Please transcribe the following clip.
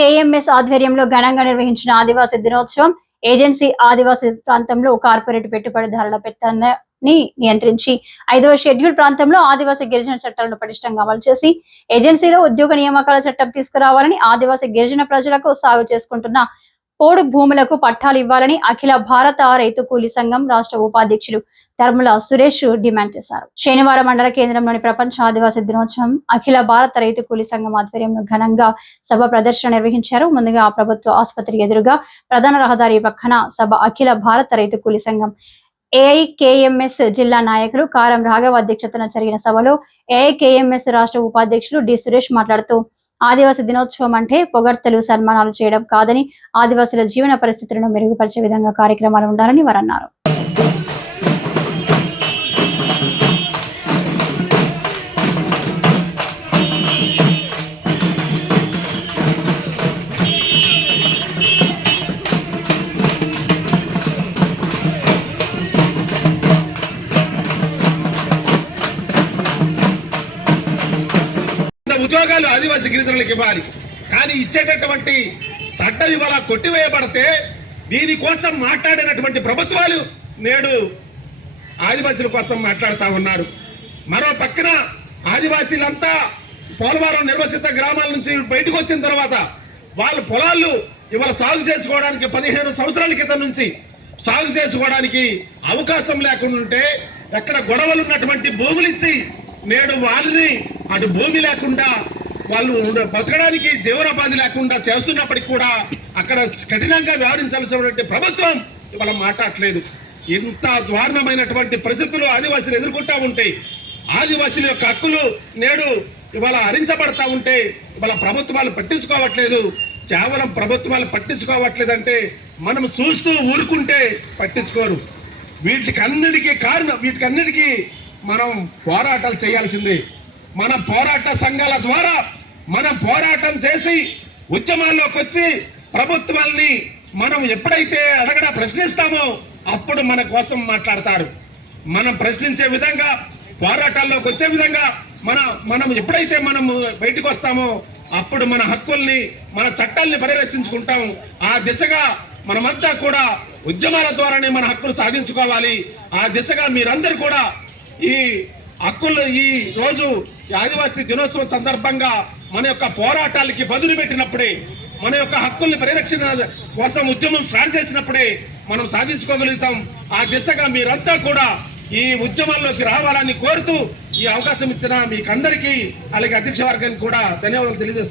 AIKMS ఆధ్వర్యంలో ఘనంగా నిర్వహించిన ఆదివాసీ దినోత్సవం ఏజెన్సీ ఆదివాసీ ప్రాంతంలో కార్పొరేట్ పెట్టుబడిదారుల పెత్తనాన్ని నియంత్రించి 5వ షెడ్యూల్ ప్రాంతంలో ఆదివాసీ గిరిజన చట్టాలను పటిష్టంగా అమలు చేసి ఏజెన్సీలో ఉద్యోగ నియామకాల చట్టం తీసుకురావాలని ఆదివాసీ గిరిజన ప్రజలకు సాగు చేసుకుంటున్న పోడు భూములకు పట్టాలు ఇవ్వాలని అఖిల భారత రైతు కూలీ సంఘం రాష్ట్ర ఉపాధ్యక్షులు ధర్మల సురేష్ డిమాండ్ చేశారు. శనివారం మండల కేంద్రంలోని ప్రపంచ ఆదివాసీ దినోత్సవం అఖిల భారత రైతు కూలీ సంఘం ఆధ్వర్యంలో ఘనంగా సభ ప్రదర్శన నిర్వహించారు. ముందుగా ప్రభుత్వ ఆసుపత్రి ఎదురుగా ప్రధాన రహదారి పక్కన సభ అఖిల భారత రైతు కూలీ సంఘం ఏఐకేఎంఎస్ జిల్లా నాయకులు కారం రాఘవ అధ్యక్షతన జరిగిన సభలో ఏఐకేఎంఎస్ రాష్ట్ర ఉపాధ్యక్షులు డి సురేష్ మాట్లాడుతూ ఆదివాసీ దినోత్సవం అంటే పొగడ్తలు సన్మానాలు చేయడం కాదని ఆదివాసుల జీవన పరిస్థితులను మెరుగుపరిచే విధంగా కార్యక్రమాలు ఉండాలని వారు అన్నారు. ఉద్యోగాలు ఆదివాసీ గిరిజనులకు ఇవ్వాలి, కానీ ఇచ్చేటటువంటి చట్టం ఇవాళ కొట్టివేయబడితే దీనికోసం మాట్లాడినటువంటి ప్రభుత్వాలు నేడు ఆదివాసీల కోసం మాట్లాడుతూ ఉన్నారు. మరో పక్కన ఆదివాసీలంతా పోలవరం నిర్వసిత గ్రామాల నుంచి బయటకు వచ్చిన తర్వాత వాళ్ళ పొలాలు ఇవాళ సాగు చేసుకోవడానికి 15 సంవత్సరాల క్రితం నుంచి సాగు చేసుకోవడానికి అవకాశం లేకుండా ఉంటే ఎక్కడ గొడవలు ఉన్నటువంటి భూములు ఇచ్చి నేడు వాళ్ళని అటు భూమి లేకుండా వాళ్ళు బ్రతకడానికి జీవనోపాధి లేకుండా చేస్తున్నప్పటికీ కూడా అక్కడ కఠినంగా వ్యవహరించాల్సినటువంటి ప్రభుత్వం ఇవాళ మాట్లాడట్లేదు. ఇంత దారుణమైనటువంటి పరిస్థితులు ఆదివాసీలు ఎదుర్కొంటా ఉంటే ఆదివాసీల యొక్క హక్కులు నేడు ఇవాళ హరించబడతా ఉంటే ఇవాళ ప్రభుత్వాలు పట్టించుకోవట్లేదు. కేవలం ప్రభుత్వాలు పట్టించుకోవట్లేదంటే మనం చూస్తూ ఊరుకుంటే పట్టించుకోరు. వీటికన్నిటికీ మనం పోరాటాలు చేయాల్సిందే. మన పోరాట సంఘాల ద్వారా మనం పోరాటం చేసి ఉద్యమాల్లోకి వచ్చి ప్రభుత్వాల్ని మనం ఎప్పుడైతే ప్రశ్నిస్తామో అప్పుడు మన కోసం మాట్లాడతారు. మనం ప్రశ్నించే విధంగా పోరాటాల్లోకి వచ్చే విధంగా మనం ఎప్పుడైతే మనము బయటకు వస్తామో అప్పుడు మన హక్కుల్ని మన చట్టాల్ని పరిరక్షించుకుంటాం. ఆ దిశగా మనమంతా కూడా ఉద్యమాల ద్వారానే మన హక్కులు సాధించుకోవాలి. ఆ దిశగా మీరందరూ కూడా ఈ హక్కులు ఈ రోజు ఆదివాసీ దినోత్సవం సందర్భంగా మన యొక్క పోరాటాలకి బదులు పెట్టినప్పుడే, మన యొక్క హక్కుల్ని పరిరక్షణ కోసం ఉద్యమం స్టార్ట్ చేసినప్పుడే మనం సాధించుకోగలుగుతాం. ఆ దిశగా మీరంతా కూడా ఈ ఉద్యమాల్లోకి రావాలని కోరుతూ ఈ అవకాశం ఇచ్చిన మీకు అందరికీ అలాగే అధ్యక్ష వర్గానికి కూడా ధన్యవాదాలు తెలియజేస్తున్నాను.